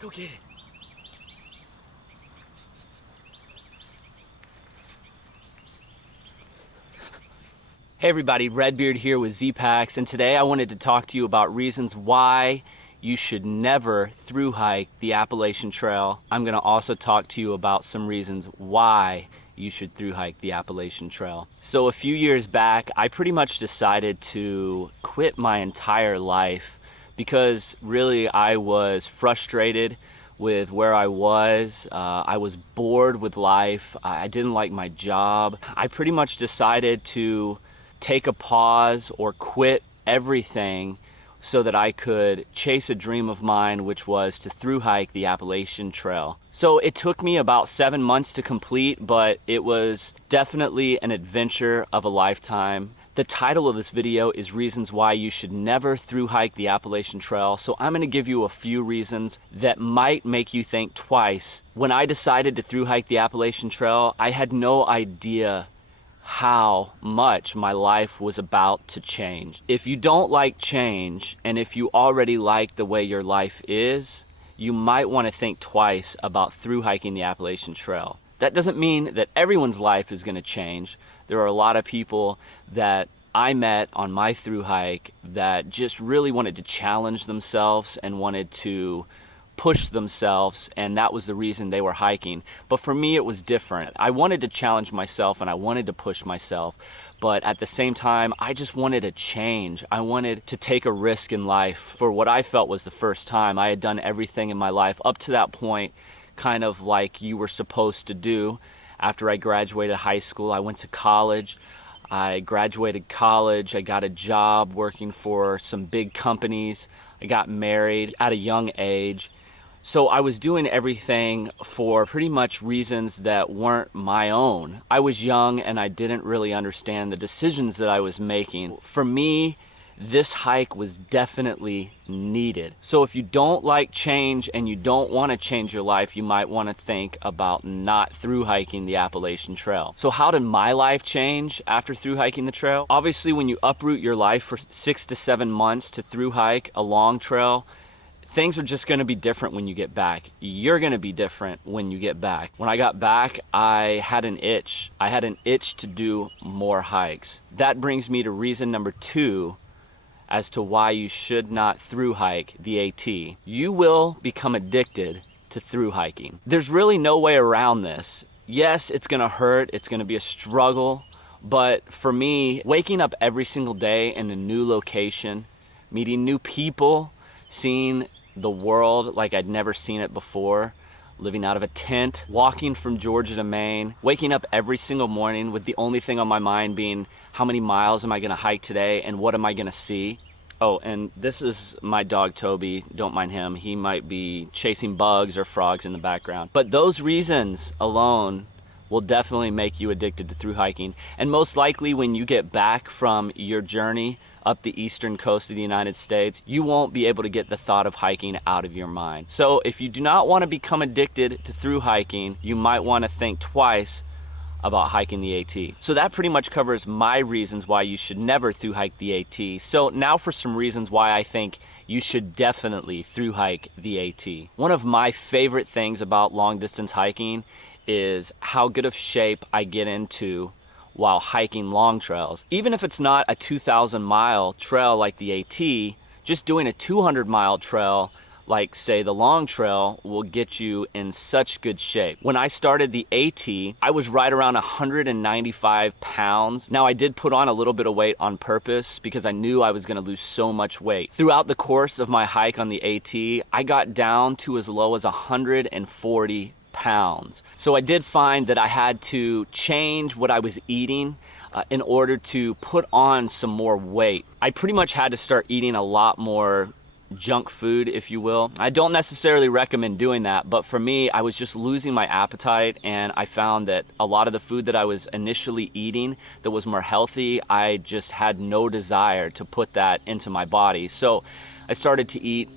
Go get it. Hey everybody, Redbeard here with Z-Packs, and today I wanted to talk to you about reasons why you should never through hike the Appalachian Trail. I'm going to also talk to you about some reasons why you should through hike the Appalachian Trail. So a few years back, I pretty much decided to quit my entire life because really I was frustrated with where I was bored with life. I didn't like my job. I pretty much decided to take a pause or quit everything so that I could chase a dream of mine, which was to through hike the Appalachian Trail. So it took me about 7 months to complete, but it was definitely an adventure of a lifetime. The title of this video is Reasons Why You Should Never Through Hike the Appalachian Trail. So I'm going to give you a few reasons that might make you think twice. When I decided to through hike the Appalachian Trail, I had no idea how much my life was about to change. If you don't like change, and if you already like the way your life is, you might want to think twice about through hiking the Appalachian Trail. That doesn't mean that everyone's life is going to change. There are a lot of people that I met on my through hike that just really wanted to challenge themselves and wanted to push themselves, and that was the reason they were hiking. But for me, it was different. I wanted to challenge myself and I wanted to push myself, but at the same time, I just wanted a change. I wanted to take a risk in life for what I felt was the first time. I had done everything in my life up to that point, kind of like you were supposed to do. After I graduated high school, I went to college. I graduated college, I got a job working for some big companies. I got married at a young age. So I was doing everything for pretty much reasons that weren't my own. I was young and I didn't really understand the decisions that I was making. For me, this hike was definitely needed. So if you don't like change and you don't want to change your life, you might want to think about not through hiking the Appalachian Trail. So how did my life change after through hiking the trail? Obviously, when you uproot your life for 6 to 7 months to through hike a long trail, things are just going to be different when you get back. You're going to be different when you get back. When I got back, I had an itch. I had an itch to do more hikes. That brings me to reason number 2 as to why you should not through hike the AT. You will become addicted to through hiking. There's really no way around this. Yes, it's going to hurt. It's going to be a struggle. But for me, waking up every single day in a new location, meeting new people, seeing the world like I'd never seen it before, living out of a tent, walking from Georgia to Maine, waking up every single morning with the only thing on my mind being how many miles am I going to hike today and what am I going to see? Oh, and this is my dog Toby. Don't mind him. He might be chasing bugs or frogs in the background. But those reasons alone will definitely make you addicted to through hiking. And most likely when you get back from your journey up the eastern coast of the United States, you won't be able to get the thought of hiking out of your mind. So if you do not want to become addicted to through hiking, you might want to think twice about hiking the AT. So that pretty much covers my reasons why you should never through hike the AT. So now for some reasons why I think you should definitely through hike the AT. One of my favorite things about long distance hiking is how good of shape I get into while hiking long trails. Even if it's not a 2,000 mile trail like the AT, just doing a 200 mile trail like say the long trail will get you in such good shape. When I started the AT, I was right around 195 pounds. Now I did put on a little bit of weight on purpose because I knew I was gonna lose so much weight. Throughout the course of my hike on the AT, I got down to as low as 140 pounds. So I did find that I had to change what I was eating in order to put on some more weight. I pretty much had to start eating a lot more junk food, if you will. I don't necessarily recommend doing that, but for me, I was just losing my appetite, and I found that a lot of the food that I was initially eating that was more healthy, I just had no desire to put that into my body. So I started to eat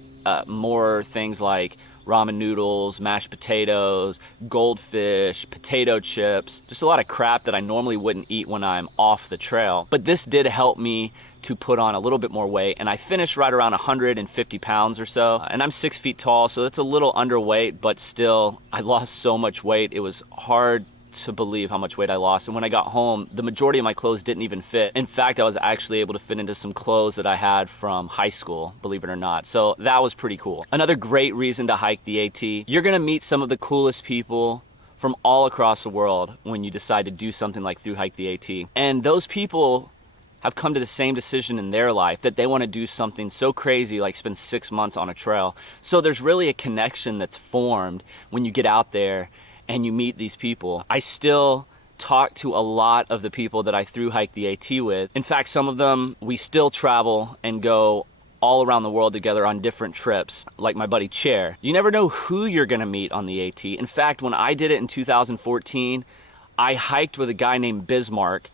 more things like ramen noodles, mashed potatoes, goldfish, potato chips, just a lot of crap that I normally wouldn't eat when I'm off the trail. But this did help me to put on a little bit more weight, and I finished right around 150 pounds or so. And I'm 6 feet tall, so it's a little underweight, but still, I lost so much weight. It was hard to believe how much weight I lost. And when I got home, the majority of my clothes didn't even fit. In fact, I was actually able to fit into some clothes that I had from high school, believe it or not. So that was pretty cool. Another great reason to hike the AT, you're gonna meet some of the coolest people from all across the world when you decide to do something like through hike the AT. And those people have come to the same decision in their life, that they want to do something so crazy like spend 6 months on a trail. So there's really a connection that's formed when you get out there and you meet these people. I still talk to a lot of the people that I through hike the AT with. In fact, some of them we still travel and go all around the world together on different trips, like my buddy Chair. You never know who you're gonna meet on the AT. In fact, when I did it in 2014, I hiked with a guy named Bismarck,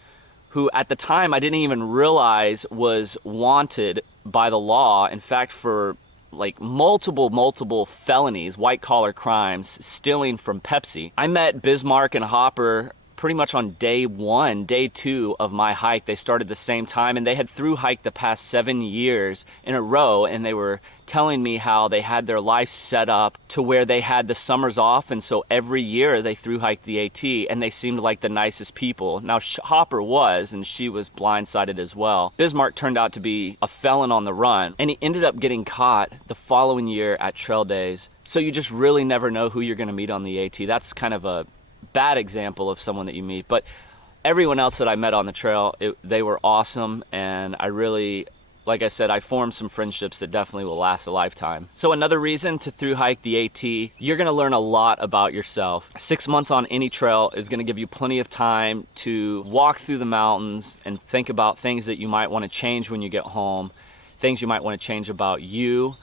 who at the time I didn't even realize was wanted by the law. In fact, for like multiple felonies, white collar crimes, stealing from Pepsi. I met Bismarck and Hopper pretty much on day 1, day 2 of my hike. They started the same time, and they had through hiked the past 7 years in a row, and they were telling me how they had their life set up to where they had the summers off, and so every year they through hiked the AT, and they seemed like the nicest people. Now Hopper was, and she was blindsided as well. Bismarck turned out to be a felon on the run, and he ended up getting caught the following year at trail days. So you just really never know who you're gonna meet on the AT. That's kind of a bad example of someone that you meet, but everyone else that I met on the trail, they were awesome, and I really, like I said, I formed some friendships that definitely will last a lifetime. So another reason to through hike the AT, you're gonna learn a lot about yourself. 6 months on any trail is gonna give you plenty of time to walk through the mountains and think about things that you might wanna change when you get home, things you might wanna change about you,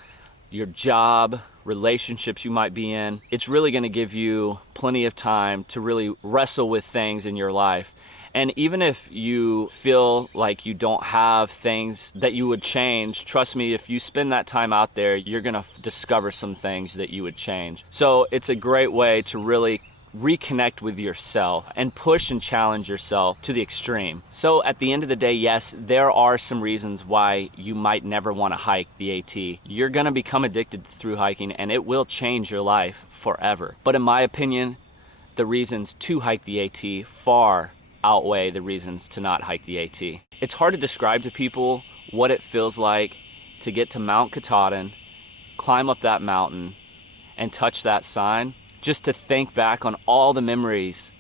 your job, relationships you might be in. It's really going to give you plenty of time to really wrestle with things in your life. And even if you feel like you don't have things that you would change, trust me, if you spend that time out there, you're going to discover some things that you would change. So it's a great way to really reconnect with yourself and push and challenge yourself to the extreme. So at the end of the day, yes, there are some reasons why you might never want to hike the AT. You're going to become addicted to through hiking, and it will change your life forever. But in my opinion, the reasons to hike the AT far outweigh the reasons to not hike the AT. It's hard to describe to people what it feels like to get to Mount Katahdin, climb up that mountain, and touch that sign. Just to think back on all the memories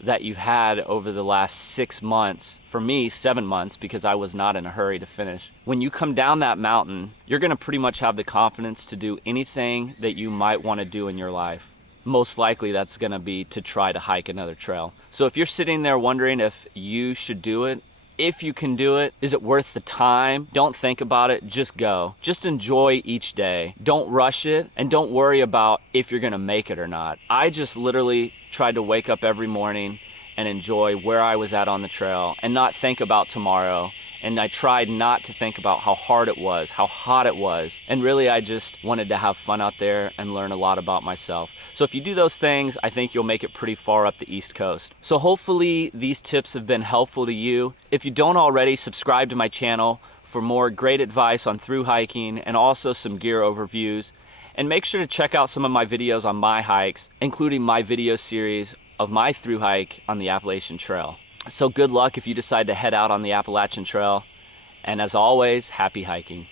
that you've had over the last 6 months. For me, 7 months, because I was not in a hurry to finish. When you come down that mountain, you're going to pretty much have the confidence to do anything that you might want to do in your life. Most likely that's going to be to try to hike another trail. So if you're sitting there wondering if you should do it, if you can do it, is it worth the time? Don't think about it, just go. Just enjoy each day. Don't rush it, and don't worry about if you're gonna make it or not. I just literally tried to wake up every morning and enjoy where I was at on the trail and not think about tomorrow. And I tried not to think about how hard it was, how hot it was. And really, I just wanted to have fun out there and learn a lot about myself. So if you do those things, I think you'll make it pretty far up the East Coast. So hopefully these tips have been helpful to you. If you don't already, subscribe to my channel for more great advice on through hiking and also some gear overviews. And make sure to check out some of my videos on my hikes, including my video series of my through hike on the Appalachian Trail. So good luck if you decide to head out on the Appalachian Trail. And as always, happy hiking.